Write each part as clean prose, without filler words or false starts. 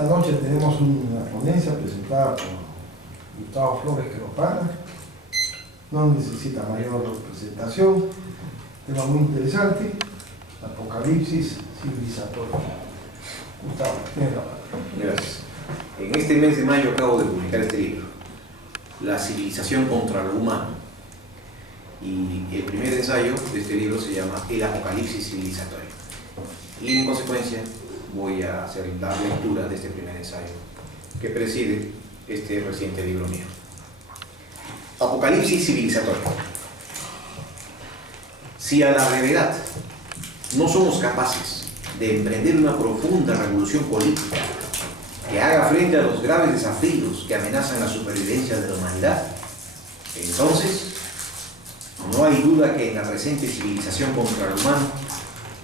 Esta noche tenemos una ponencia presentada por Gustavo Flores Queropana. No necesita mayor presentación. Tema muy interesante: Apocalipsis civilizatorio. Gustavo, tienes la palabra. Gracias. En este mes de mayo acabo de publicar este libro, La civilización contra lo humano. Y el primer ensayo de este libro se llama El Apocalipsis civilizatorio. Y en consecuencia voy a dar lectura de este primer ensayo que preside este reciente libro mío. Apocalipsis civilizatorio. Si a la brevedad no somos capaces de emprender una profunda revolución política que haga frente a los graves desafíos que amenazan la supervivencia de la humanidad, entonces no hay duda que en la presente civilización contra el humano,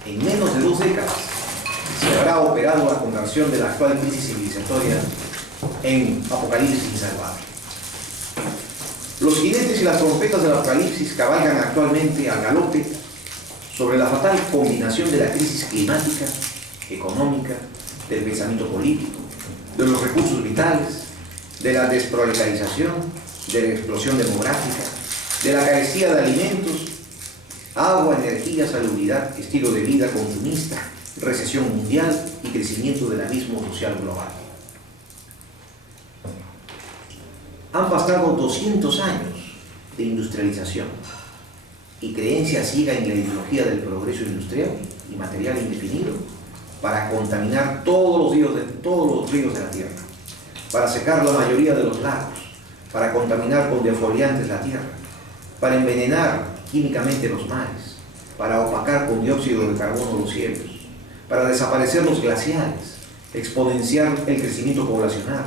en menos de 2 décadas, se habrá operado la conversión de la actual crisis civilizatoria en apocalipsis insalvable. Los jinetes y las trompetas del apocalipsis cabalgan actualmente al galope sobre la fatal combinación de la crisis climática, económica, del pensamiento político, de los recursos vitales, de la desproletarización, de la explosión demográfica, de la carestía de alimentos, agua, energía, salubridad, estilo de vida consumista, recesión mundial y crecimiento del abismo social global. Han pasado 200 años de industrialización y creencia ciega en la ideología del progreso industrial y material indefinido para contaminar todos los ríos de la tierra, para secar la mayoría de los lagos, para contaminar con defoliantes la tierra, para envenenar químicamente los mares, para opacar con dióxido de carbono los cielos, para desaparecer los glaciares, exponenciar el crecimiento poblacional,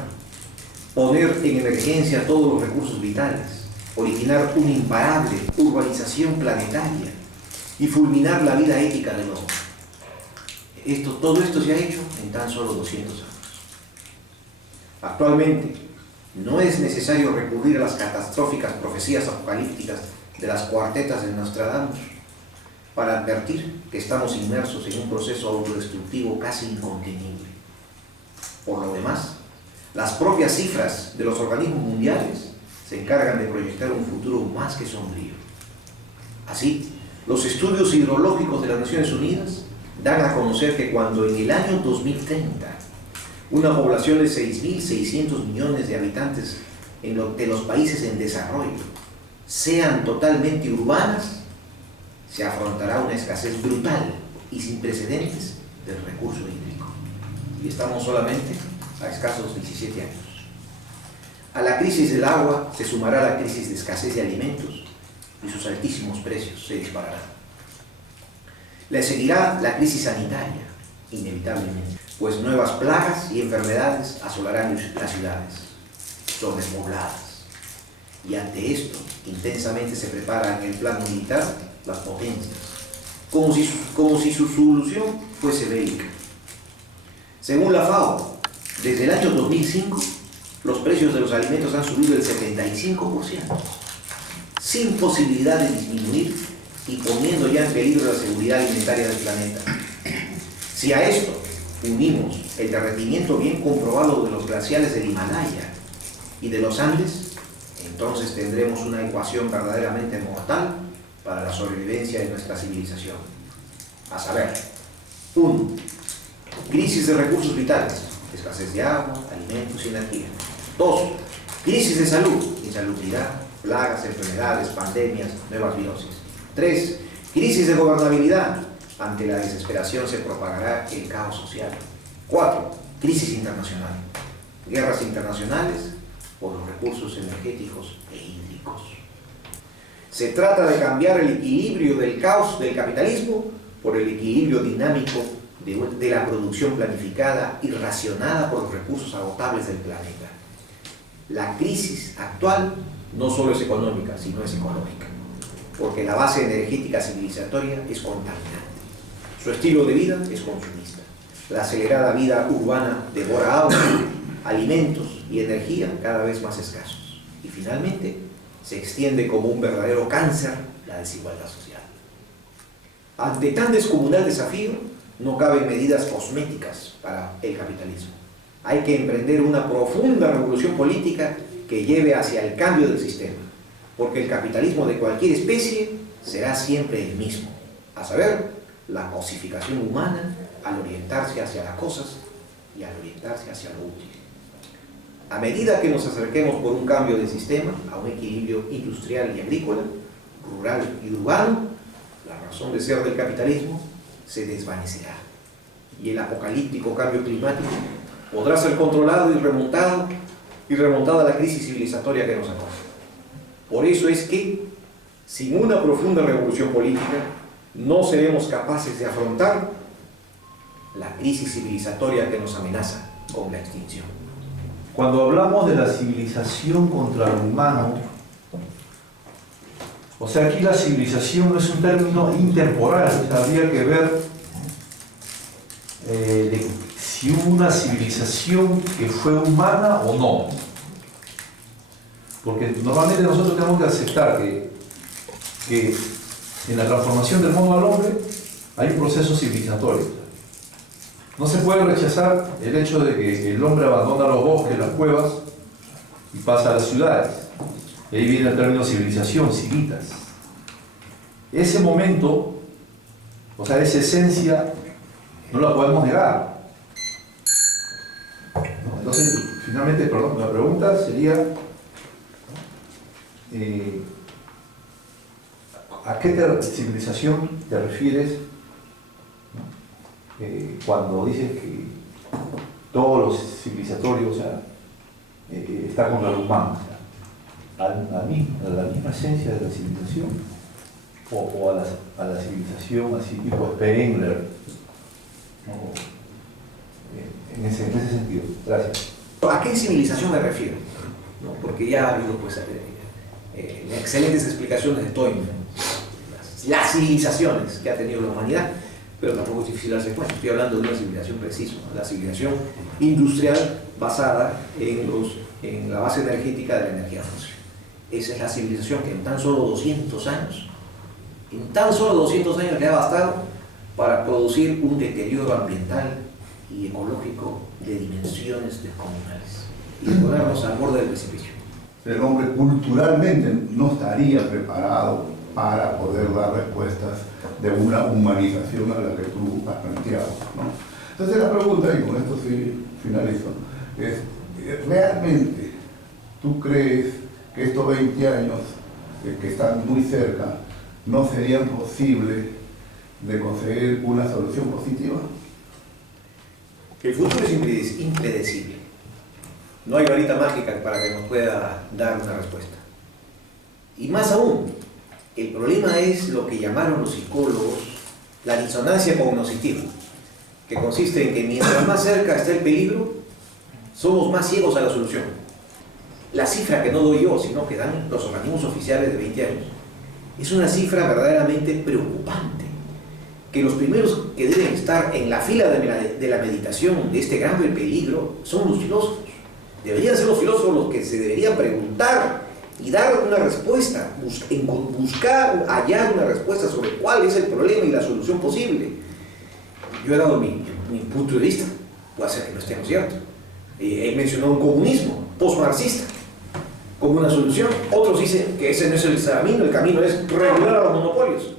poner en emergencia todos los recursos vitales, originar una imparable urbanización planetaria y fulminar la vida ética del hombre. Todo esto se ha hecho en tan solo 200 años. Actualmente, no es necesario recurrir a las catastróficas profecías apocalípticas de las cuartetas de Nostradamus para advertir que estamos inmersos en un proceso autodestructivo casi incontenible. Por lo demás, las propias cifras de los organismos mundiales se encargan de proyectar un futuro más que sombrío. Así, los estudios hidrológicos de las Naciones Unidas dan a conocer que cuando en el año 2030 una población de 6.600 millones de habitantes de los países en desarrollo sean totalmente urbanas, se afrontará una escasez brutal y sin precedentes del recurso hídrico. Y estamos solamente a escasos 17 años. A la crisis del agua se sumará la crisis de escasez de alimentos y sus altísimos precios se dispararán. Le seguirá la crisis sanitaria, inevitablemente, pues nuevas plagas y enfermedades asolarán las ciudades, sobrepobladas. Y ante esto, intensamente se preparan en el plano militar las potencias, como si su solución fuese bélica. Según la FAO, desde el año 2005, los precios de los alimentos han subido el 75%, sin posibilidad de disminuir y poniendo ya en peligro la seguridad alimentaria del planeta. Si a esto unimos el derretimiento bien comprobado de los glaciares del Himalaya y de los Andes, entonces tendremos una ecuación verdaderamente mortal para la sobrevivencia de nuestra civilización. A saber, 1. Crisis de recursos vitales, escasez de agua, alimentos y energía. 2. Crisis de salud, insalubridad, plagas, enfermedades, pandemias, nuevas virosis. 3. Crisis de gobernabilidad. Ante la desesperación se propagará el caos social. 4. Crisis internacional. Guerras internacionales por los recursos energéticos e hídricos. Se trata de cambiar el equilibrio del caos del capitalismo por el equilibrio dinámico de la producción planificada y racionada por los recursos agotables del planeta. La crisis actual no solo es económica, sino es ecológica, porque la base energética civilizatoria es contaminante. Su estilo de vida es consumista. La acelerada vida urbana devora agua, alimentos y energía cada vez más escasos. Y finalmente, se extiende como un verdadero cáncer la desigualdad social. Ante tan descomunal desafío, no caben medidas cosméticas para el capitalismo. Hay que emprender una profunda revolución política que lleve hacia el cambio del sistema, porque el capitalismo de cualquier especie será siempre el mismo, a saber, la cosificación humana al orientarse hacia las cosas y al orientarse hacia lo útil. A medida que nos acerquemos por un cambio de sistema a un equilibrio industrial y agrícola, rural y urbano, la razón de ser del capitalismo se desvanecerá y el apocalíptico cambio climático podrá ser controlado y remontada a la crisis civilizatoria que nos acoge. Por eso es que, sin una profunda revolución política, no seremos capaces de afrontar la crisis civilizatoria que nos amenaza con la extinción. Cuando hablamos de la civilización contra lo humano, o sea, aquí la civilización es un término intemporal, o sea, habría que ver si hubo una civilización que fue humana o no. Porque normalmente nosotros tenemos que aceptar que en la transformación del mono al hombre hay un proceso civilizatorio. No se puede rechazar el hecho de que el hombre abandona los bosques, las cuevas y pasa a las ciudades. Y ahí viene el término civilización, civitas. Ese momento, o sea, esa esencia, no la podemos negar. ¿No? Entonces, finalmente, perdón, la pregunta sería, ¿a qué civilización te refieres, ¿no? Cuando dices que todos los civilizatorios, o sea, está contra lo humano? O sea, ¿a la misma esencia de la civilización? ¿O a la civilización así tipo Spengler? ¿No? En ese sentido. Gracias. ¿A qué civilización me refiero? ¿No? Porque ya ha habido pues, excelentes explicaciones de Toynbee, las civilizaciones que ha tenido la humanidad, pero tampoco es difícil darse cuenta. Estoy hablando de una civilización precisa, la civilización industrial basada en la base energética de la energía fósil. Esa es la civilización que en tan solo 200 años le ha bastado para producir un deterioro ambiental y ecológico de dimensiones descomunales y ponernos al borde del precipicio. El hombre culturalmente no estaría preparado para poder dar respuestas de una humanización a la que tú has planteado, ¿no? Entonces la pregunta, y con esto sí finalizo, es, ¿realmente tú crees que estos 20 años que están muy cerca no serían posibles de conseguir una solución positiva? El futuro es impredecible. No hay varita mágica para que nos pueda dar una respuesta. Y más aún, el problema es lo que llamaron los psicólogos la disonancia cognoscitiva, que consiste en que mientras más cerca está el peligro, somos más ciegos a la solución. La cifra que no doy yo, sino que dan los organismos oficiales de 20 años, es una cifra verdaderamente preocupante. Que los primeros que deben estar en la fila de la meditación de este gran peligro son los filósofos. Deberían ser los filósofos los que se deberían preguntar y dar una respuesta, buscar, hallar una respuesta sobre cuál es el problema y la solución posible. Yo he dado mi punto de vista, puede ser que no esté cierto. He mencionado un comunismo post-marxista como una solución. Otros dicen que ese no es el camino es regular a los monopolios.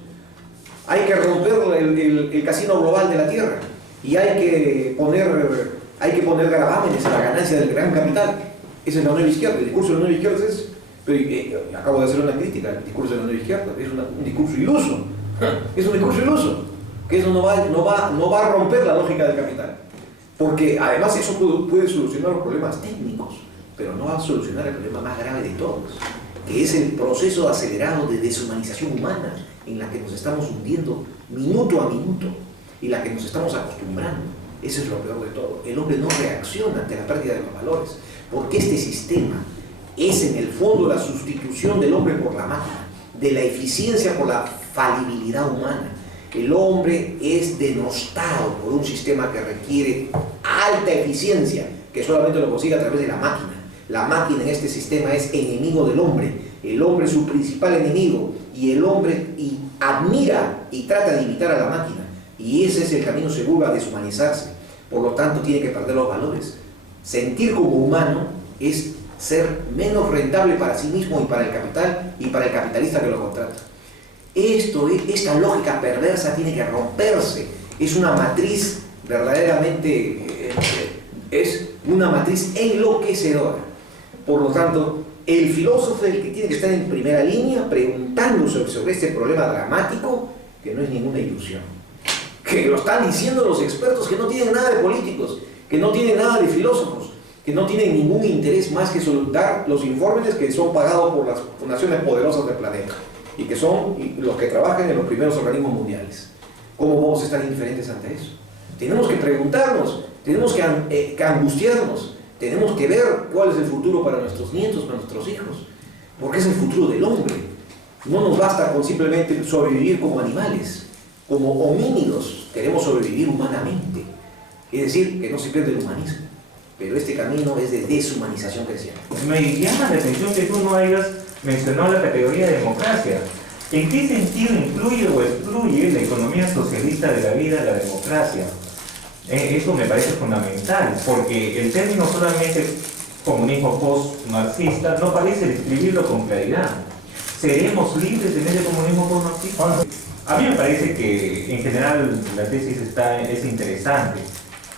Hay que romper el casino global de la tierra y hay que poner gravámenes a la ganancia del gran capital. Esa es la nueva izquierda. El discurso de la nueva izquierda es ese. Pero acabo de hacer una crítica al discurso de la nueva izquierda. Es un discurso iluso. Es un discurso iluso. Que eso no va a romper la lógica del capital. Porque además eso puede solucionar los problemas técnicos, pero no va a solucionar el problema más grave de todos, que es el proceso acelerado de deshumanización humana en la que nos estamos hundiendo minuto a minuto y la que nos estamos acostumbrando. Eso es lo peor de todo. El hombre no reacciona ante la pérdida de los valores, porque este sistema es en el fondo la sustitución del hombre por la máquina, de la eficiencia por la falibilidad humana. El hombre es denostado por un sistema que requiere alta eficiencia, que solamente lo consigue a través de la máquina. La máquina en este sistema es enemigo del hombre. El hombre es su principal enemigo y el hombre admira y trata de imitar a la máquina. Y ese es el camino seguro a deshumanizarse. Por lo tanto, tiene que perder los valores. Sentir como humano es ser menos rentable para sí mismo y para el capital y para el capitalista que lo contrata. Esta lógica perversa tiene que romperse. Es una matriz verdaderamente, es una matriz enloquecedora. Por lo tanto, el filósofo es el que tiene que estar en primera línea preguntándose sobre este problema dramático, que no es ninguna ilusión, que lo están diciendo los expertos que no tienen nada de políticos, que no tienen nada de filósofos, que no tienen ningún interés más que dar los informes que son pagados por las naciones poderosas del planeta y que son los que trabajan en los primeros organismos mundiales. ¿Cómo vamos a estar indiferentes ante eso? Tenemos que preguntarnos, tenemos que angustiarnos, tenemos que ver cuál es el futuro para nuestros nietos, para nuestros hijos, porque es el futuro del hombre. No nos basta con simplemente sobrevivir como animales, como homínidos, queremos sobrevivir humanamente, es decir, que no se pierde el humanismo, pero este camino es de deshumanización creciente. Me llama la atención que tú no hayas mencionado la categoría de democracia. ¿En qué sentido incluye o excluye la economía socialista de la vida la democracia? Eso me parece fundamental, porque el término solamente comunismo post-marxista no parece describirlo con claridad. ¿Seremos libres en ese comunismo post-marxista? A mí me parece que en general la tesis es interesante,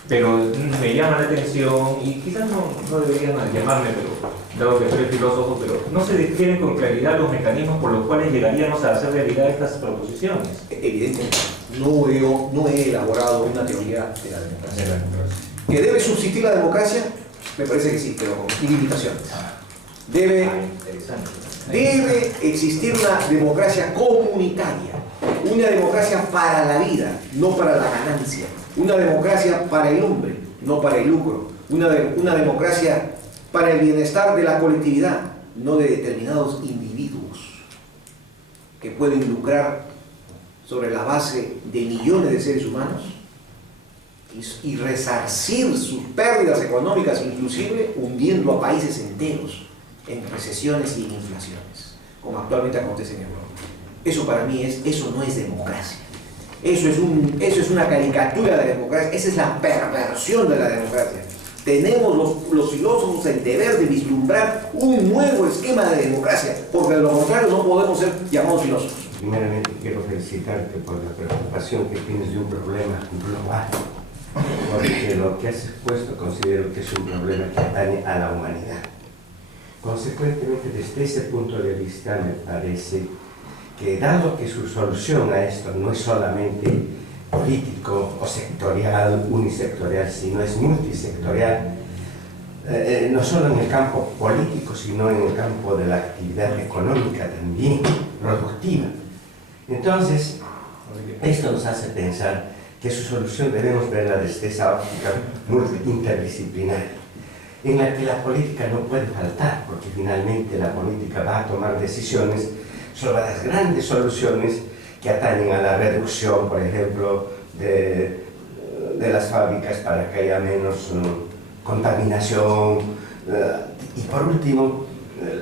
pero me llama la atención, y quizás no deberían llamarme, pero, dado que soy filósofo, pero no se describen con claridad los mecanismos por los cuales llegaríamos a hacer realidad estas proposiciones. Evidentemente, no he elaborado una teoría de la democracia. ¿Que debe subsistir la democracia? Me parece que sí, pero con limitaciones. Debe existir una democracia comunitaria, una democracia para la vida, no para la ganancia, una democracia para el hombre, no para el lucro, una democracia para el bienestar de la colectividad, no de determinados individuos que pueden lucrar sobre la base de millones de seres humanos y resarcir sus pérdidas económicas, inclusive hundiendo a países enteros en recesiones y en inflaciones, como actualmente acontece en Europa. Eso para mí eso no es democracia. Eso es una caricatura de la democracia, esa es la perversión de la democracia. Tenemos los filósofos el deber de vislumbrar un nuevo esquema de democracia, porque de lo contrario no podemos ser llamados filósofos. Primeramente quiero felicitarte por la preocupación que tienes de un problema global, porque lo que has expuesto considero que es un problema que atañe a la humanidad. Consecuentemente, desde ese punto de vista me parece que, dado que su solución a esto no es solamente político o sectorial, unisectorial, sino es multisectorial, no solo en el campo político, sino en el campo de la actividad económica también, productiva. Entonces, esto nos hace pensar que su solución debemos verla desde esa óptica interdisciplinaria, en la que la política no puede faltar, porque finalmente la política va a tomar decisiones sobre las grandes soluciones que atañen a la reducción, por ejemplo, de las fábricas para que haya menos contaminación, y por último,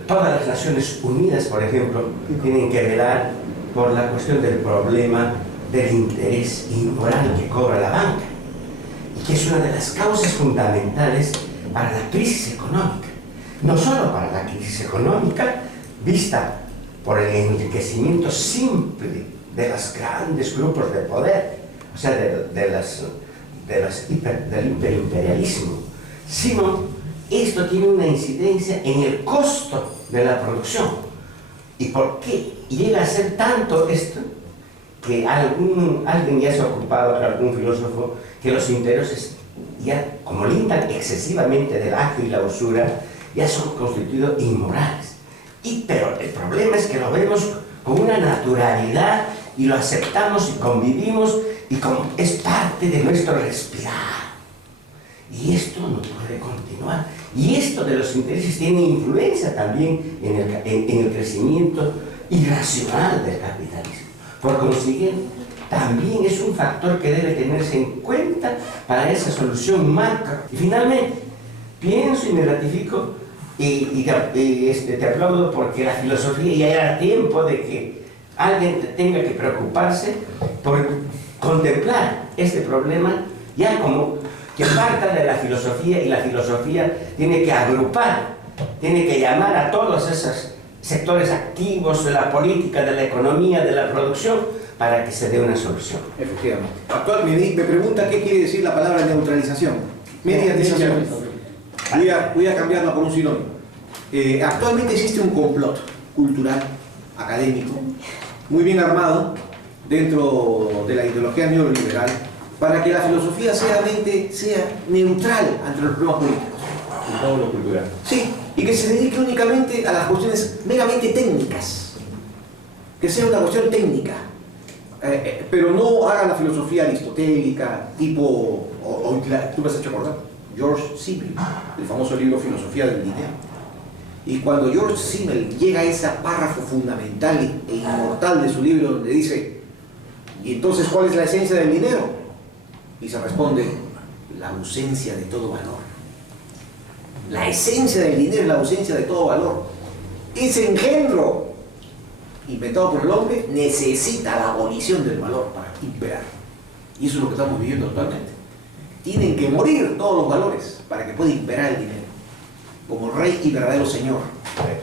todas las Naciones Unidas, por ejemplo, tienen que velar por la cuestión del problema del interés inmoral que cobra la banca, y que es una de las causas fundamentales para la crisis económica. No solo para la crisis económica vista por el enriquecimiento simple de los grandes grupos de poder, o sea, del hiperimperialismo, sino esto tiene una incidencia en el costo de la producción. ¿Y por qué llega a ser tanto esto que alguien ya se ha ocupado, algún filósofo, que los intereses ya, como lindan excesivamente del agio y la usura, ya son constituidos inmorales? Pero el problema es que lo vemos con una naturalidad y lo aceptamos y convivimos y como es parte de nuestro respirar. Y esto no puede continuar. Y esto de los intereses tiene influencia también en el crecimiento irracional del capitalismo. Por consiguiente, también es un factor que debe tenerse en cuenta para esa solución macro. Y finalmente, pienso y me ratifico y te aplaudo porque la filosofía ya era tiempo de que alguien tenga que preocuparse por contemplar este problema ya como que parta de la filosofía, y la filosofía tiene que agrupar, tiene que llamar a todos esos sectores activos de la política, de la economía, de la producción, para que se dé una solución. Efectivamente. Actualmente me pregunta qué quiere decir la palabra neutralización. Mediatización. Voy a cambiarla por un sinónimo. Actualmente existe un complot cultural, académico, muy bien armado dentro de la ideología neoliberal para que la filosofía sea neutral ante los problemas políticos. Y todo lo cultural. Sí, y que se dedique únicamente a las cuestiones meramente técnicas. Que sea una cuestión técnica. Pero no haga la filosofía aristotélica, tipo, tú me has hecho acordar, George Simmel, el famoso libro Filosofía del Dinero. Y cuando George Simmel llega a ese párrafo fundamental e inmortal de su libro donde dice, ¿y entonces cuál es la esencia del dinero? Y se responde, la ausencia de todo valor. La esencia del dinero es la ausencia de todo valor. Ese engendro inventado por el hombre necesita la abolición del valor para imperar. Y eso es lo que estamos viviendo actualmente. Tienen que morir todos los valores para que pueda imperar el dinero como rey y verdadero señor.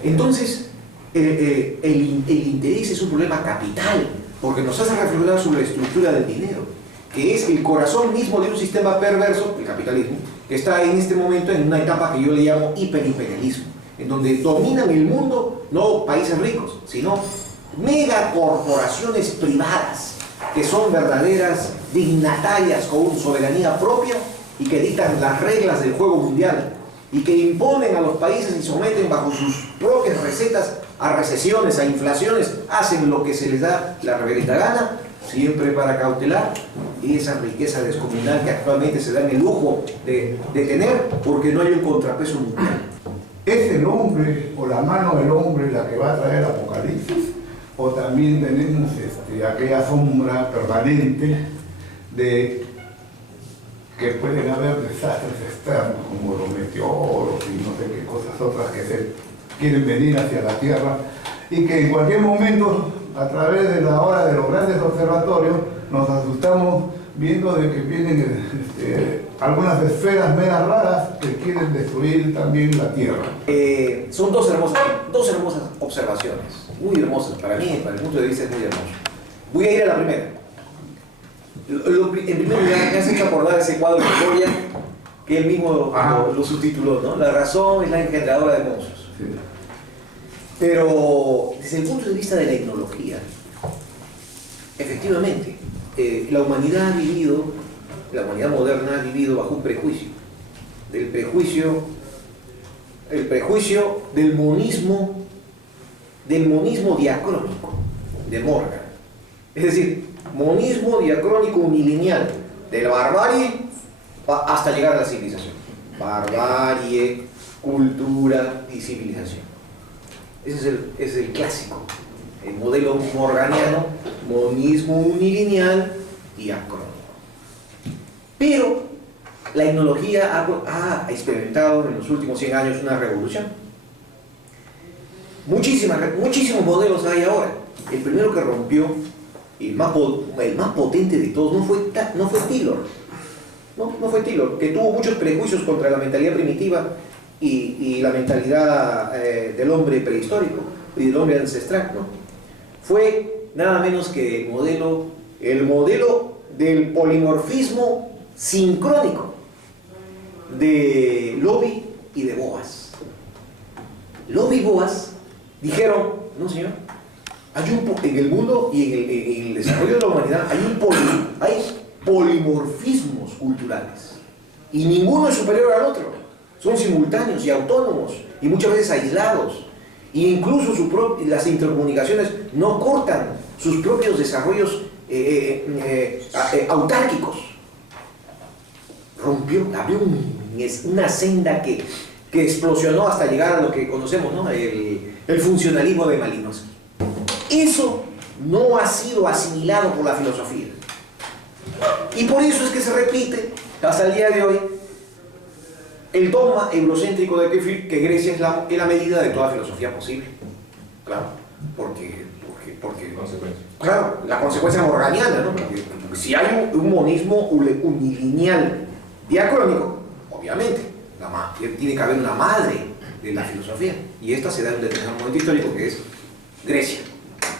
Entonces, el interés es un problema capital porque nos hace reflexionar sobre la estructura del dinero, que es el corazón mismo de un sistema perverso, el capitalismo, que está en este momento en una etapa que yo le llamo hiperimperialismo, en donde dominan el mundo no países ricos, sino megacorporaciones privadas que son verdaderas dignatarias con soberanía propia y que dictan las reglas del juego mundial y que imponen a los países y someten bajo sus propias recetas a recesiones, a inflaciones, hacen lo que se les da la reverenda gana, siempre para cautelar esa riqueza descomunal que actualmente se da en el lujo de tener porque no hay un contrapeso mundial. ¿Es el hombre o la mano del hombre la que va a traer apocalipsis? ¿O también tenemos aquella sombra permanente de que pueden haber desastres externos como los meteoros y no sé qué cosas otras que se quieren venir hacia la Tierra y que en cualquier momento a través de la hora de los grandes observatorios nos asustamos viendo de que vienen algunas esferas meras raras que quieren destruir también la Tierra? Son dos hermosas observaciones, muy hermosas para mí, para el punto de vista es muy hermoso. Voy a ir a la primera. En primer lugar, me has hecho acordar ese cuadro de Goya que él mismo lo subtituló, ¿no? La razón es la engendradora de monstruos. Sí. Pero desde el punto de vista de la etnología, efectivamente, la humanidad moderna ha vivido bajo un prejuicio. El prejuicio del monismo diacrónico de Morgan. Es decir, monismo diacrónico unilineal, de la barbarie hasta llegar a la civilización. Barbarie, cultura y civilización. Ese es el clásico, el modelo morganiano, monismo unilineal diacrónico. Pero la etnología ha experimentado en los últimos 100 años una revolución. Muchísimos modelos hay ahora. El primero que rompió, el más potente de todos, no fue Taylor. No fue Taylor, que tuvo muchos prejuicios contra la mentalidad primitiva y la mentalidad del hombre prehistórico y del hombre ancestral, ¿no? Fue nada menos que el modelo del polimorfismo sincrónico de Lobby y de Boas. Lobby y Boas dijeron, no señor, en el mundo y en el desarrollo de la humanidad hay polimorfismos culturales y ninguno es superior al otro, son simultáneos y autónomos y muchas veces aislados e incluso las intercomunicaciones no cortan sus propios desarrollos autárquicos. Abrió una senda que explosionó hasta llegar a lo que conocemos, ¿no? El funcionalismo de Malinowski. Eso no ha sido asimilado por la filosofía. Y por eso es que se repite hasta el día de hoy el dogma eurocéntrico de que Grecia es la medida de toda filosofía posible. Claro, porque claro, la consecuencia morganiana, ¿no? Porque si hay un monismo unilineal Diacrónico, obviamente, tiene que haber una madre de la filosofía, y esta se da en un determinado momento histórico que es Grecia.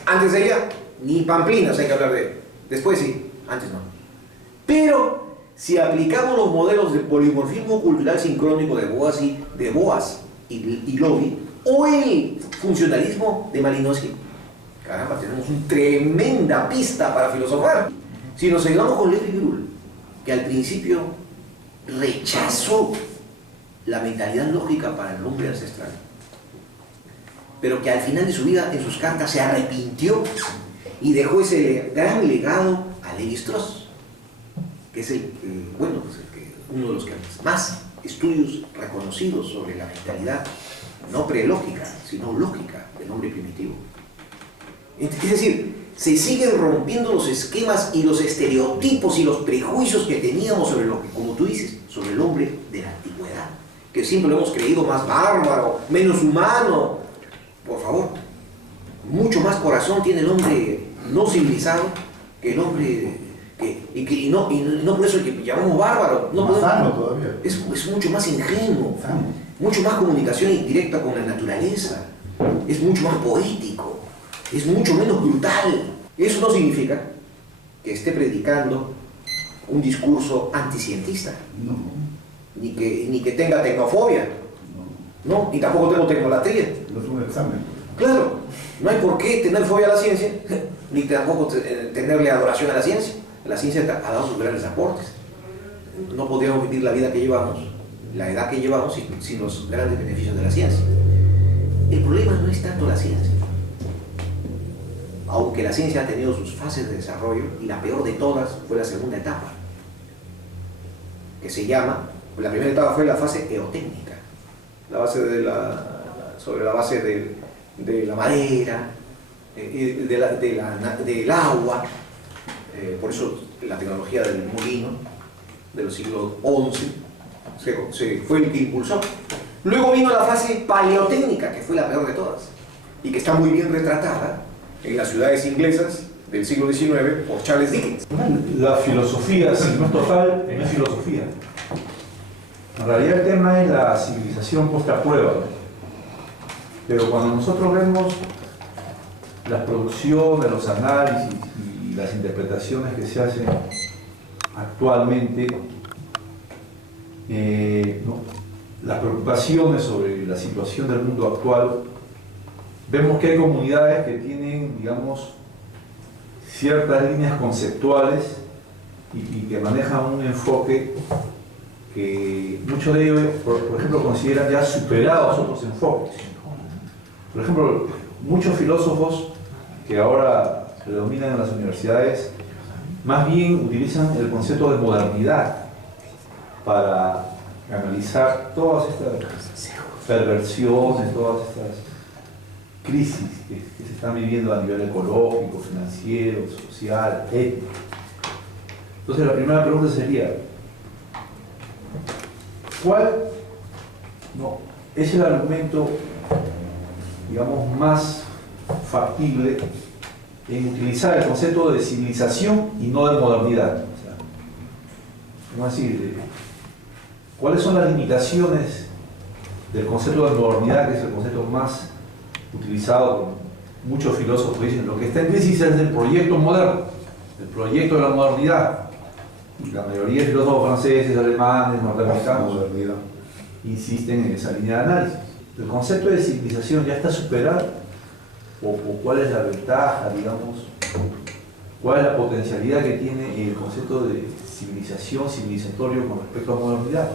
Antes de ella, ni Pamplinas hay que hablar de él. Después sí, antes no. Pero si aplicamos los modelos de polimorfismo cultural sincrónico de Boas y Lovi, o el funcionalismo de Malinowski, caramba, tenemos una tremenda pista para filosofar. Si nos ayudamos con Levi Brühl, que al principio rechazó la mentalidad lógica para el hombre ancestral, pero que al final de su vida, en sus cartas, se arrepintió y dejó ese gran legado a Levi-Strauss, que es uno de los que más estudios reconocidos sobre la mentalidad, no prelógica, sino lógica del hombre primitivo. Es decir, se siguen rompiendo los esquemas y los estereotipos y los prejuicios que teníamos sobre lo que, como tú dices, sobre el hombre de la antigüedad, que siempre lo hemos creído más bárbaro, menos humano. Por favor, mucho más corazón tiene el hombre no civilizado que el hombre y no por eso el que llamamos bárbaro, no más podemos, sano todavía. es mucho más ingenuo, Sano. mucho más comunicación indirecta con la naturaleza, es mucho más poético, es mucho menos brutal. Eso no significa que esté predicando un discurso anticientista, No, ni que tenga tecnofobia, no, ni tampoco tengo tecnolatría. no es un examen. Claro, no hay por qué tener fobia a la ciencia, ni tampoco tenerle adoración a la ciencia. La ciencia ha dado sus grandes aportes. No podríamos vivir la vida que llevamos, la edad que llevamos, sin los grandes beneficios de la ciencia. El problema no es tanto la ciencia, aunque la ciencia ha tenido sus fases de desarrollo, y la peor de todas fue la segunda etapa, que se llama, la primera etapa fue la fase eotécnica, sobre la base de la madera, del agua, por eso la tecnología del molino de los siglos XI fue el que impulsó. Luego vino la fase paleotécnica, que fue la peor de todas, y que está muy bien retratada en las ciudades inglesas del siglo XIX por Charles Dickens. La filosofía, si no es total, no es filosofía. En realidad el tema es la civilización puesta a prueba. Pero cuando nosotros vemos las producciones, los análisis y las interpretaciones que se hacen actualmente, las preocupaciones sobre la situación del mundo actual, vemos que hay comunidades que tienen, digamos, ciertas líneas conceptuales y que manejan un enfoque que muchos de ellos, por ejemplo, consideran ya superados otros enfoques. Por ejemplo, muchos filósofos que ahora predominan en las universidades más bien utilizan el concepto de modernidad para analizar todas estas perversiones, todas estas crisis que se están viviendo a nivel ecológico, financiero, social, ético. Entonces la primera pregunta sería, ¿cuál es el argumento, digamos, más factible en utilizar el concepto de civilización y no de modernidad? O sea, ¿cómo decir? ¿Cuáles son las limitaciones del concepto de modernidad, que es el concepto más utilizado por muchos filósofos? Dicen, lo que está en crisis es el proyecto moderno, el proyecto de la modernidad. Y la mayoría de filósofos franceses, alemanes, norteamericanos insisten en esa línea de análisis. ¿El concepto de civilización ya está superado? ¿O cuál es la ventaja, digamos, cuál es la potencialidad que tiene el concepto de civilización, civilizatorio con respecto a modernidad?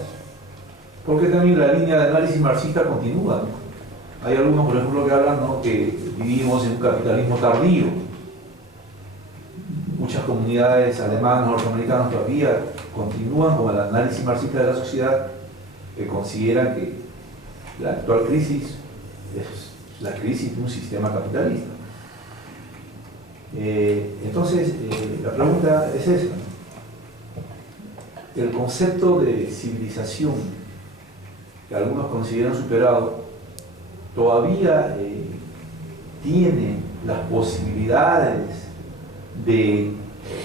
Porque también la línea de análisis marxista continúa, ¿no? Hay algunos, por ejemplo, que hablan, ¿no?, que vivimos en un capitalismo tardío. Muchas comunidades alemanas, norteamericanas todavía continúan con el análisis marxista de la sociedad, que consideran que la actual crisis es la crisis de un sistema capitalista. Entonces, la pregunta es esa. El concepto de civilización, que algunos consideran superado, todavía tiene las posibilidades de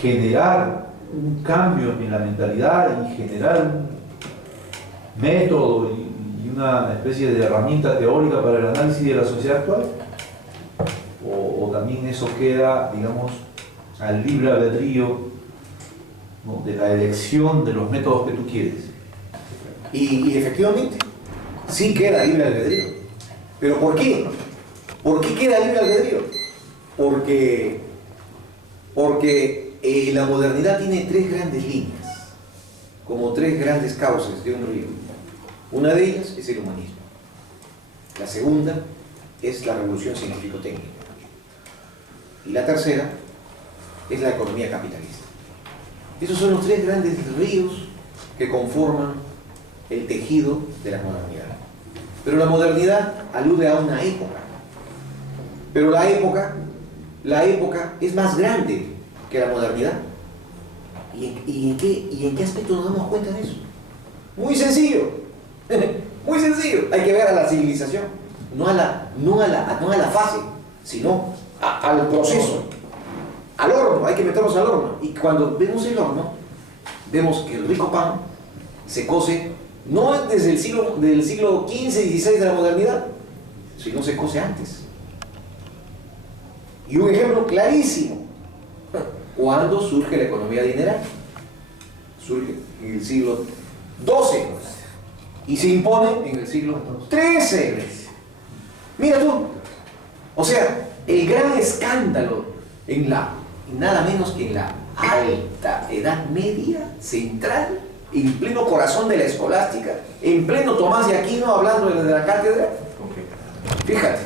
generar un cambio en la mentalidad y generar método y una especie de herramienta teórica para el análisis de la sociedad actual? ¿O también eso queda, digamos, al libre albedrío, ¿no?, de la elección de los métodos que tú quieres? Y efectivamente, sí queda libre albedrío. ¿Pero por qué? ¿Por qué queda libre albedrío? Porque la modernidad tiene tres grandes líneas, como tres grandes cauces de un río. Una de ellas es el humanismo. La segunda es la revolución científico-técnica. Y la tercera es la economía capitalista. Esos son los tres grandes ríos que conforman el tejido de la modernidad. Pero la modernidad alude a una época. Pero la época es más grande que la modernidad. ¿Y en qué aspecto nos damos cuenta de eso? Muy sencillo. Muy sencillo. Hay que ver a la civilización, no a la fase, sino al proceso, al horno. Hay que meternos al horno. Y cuando vemos el horno, vemos que el rico pan se cose no desde del siglo XV, XVI de la modernidad, sino se cose antes. Y un ejemplo clarísimo, cuando surge la economía dineraria. Surge en el siglo XII y se impone en el siglo XIII. Mira tú, o sea, el gran escándalo nada menos que en la alta Edad Media central, en pleno corazón de la escolástica, en pleno Tomás de Aquino hablando de la cátedra. Fíjate,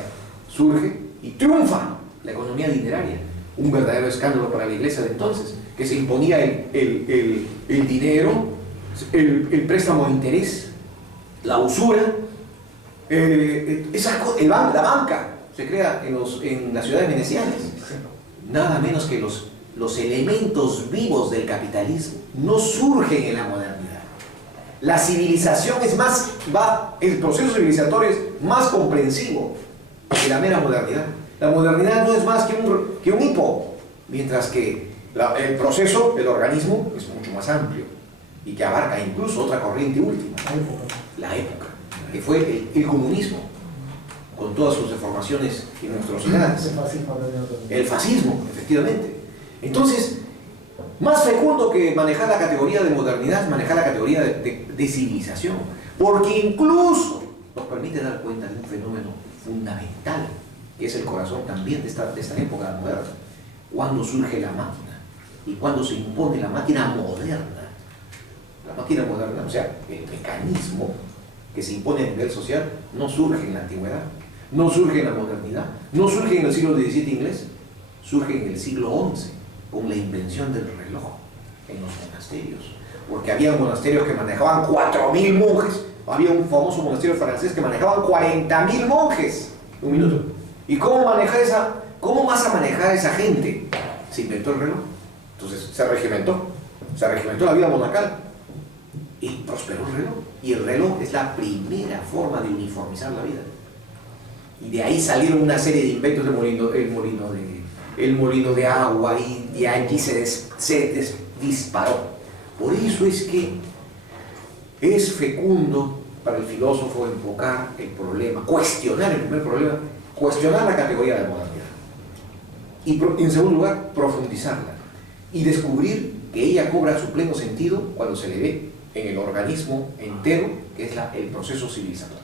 surge y triunfa la economía dineraria, un verdadero escándalo para la iglesia de entonces, que se imponía el dinero, el préstamo de interés, la usura, la banca se crea en las ciudades venecianas. Nada menos que los elementos vivos del capitalismo no surgen en la modernidad. La civilización el proceso civilizatorio es más comprensivo que la mera modernidad. La modernidad no es más que un hipo, mientras que el proceso, el organismo, es mucho más amplio y que abarca incluso otra corriente última, la época, que fue el comunismo, con todas sus deformaciones y monstruosidades. El fascismo, efectivamente. Entonces, más fecundo que manejar la categoría de modernidad es manejar la categoría de civilización, porque incluso nos permite dar cuenta de un fenómeno fundamental, que es el corazón también de esta época moderna, cuando surge la máquina y cuando se impone la máquina moderna. La máquina moderna, o sea, el mecanismo que se impone a nivel social, no surge en la antigüedad, no surge en la modernidad, no surge en el siglo XVII inglés, surge en el siglo XI, con la invención del reloj en los monasterios, porque había monasterios que manejaban 4.000 monjes, había un famoso monasterio francés que manejaban 40.000 monjes. Un minuto. ¿Y cómo vas a manejar esa gente? Se inventó el reloj, entonces se regimentó la vida monacal y prosperó el reloj. Y el reloj es la primera forma de uniformizar la vida. Y de ahí salieron una serie de inventos, el molino de agua, y de allí se disparó. Por eso es que es fecundo para el filósofo enfocar el problema, cuestionar el primer problema, cuestionar la categoría de la modernidad. Y en segundo lugar, profundizarla y descubrir que ella cobra su pleno sentido cuando se le ve en el organismo entero, que es el proceso civilizatorio.